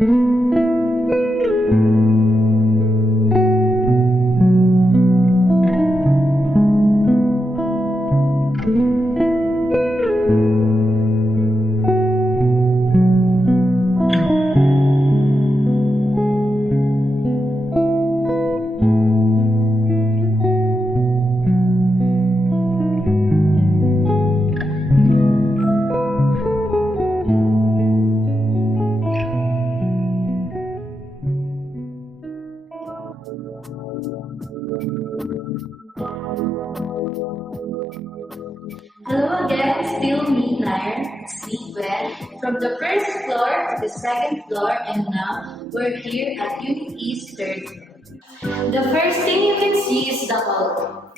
Hello again, still me, Nair, Sleep Well, from the first floor to the second floor, and now we're here at Unit East third floor. The first thing you can see is the hall,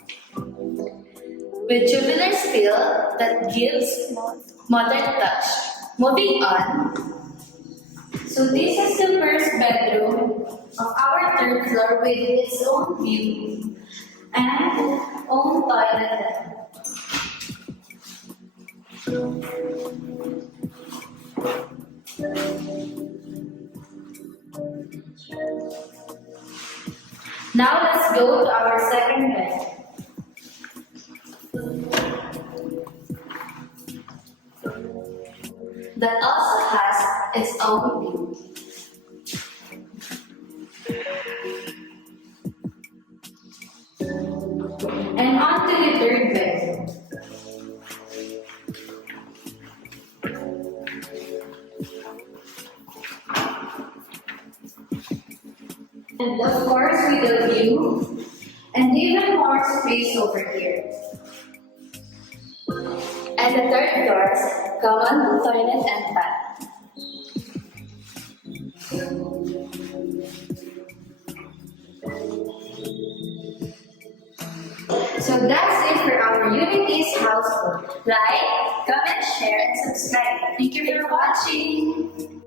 with jubilar steel that gives modern touch. Moving on, so this is the first bedroom of our third floor with its own view and own toilet. Now let's go to our second bed. That also has its own view. And on to the third bed. And of course with a view and even more space over here. And the third floor's common toilet and bath. So that's it for our Unit East household. Like, comment, share, and subscribe. Thank you for watching.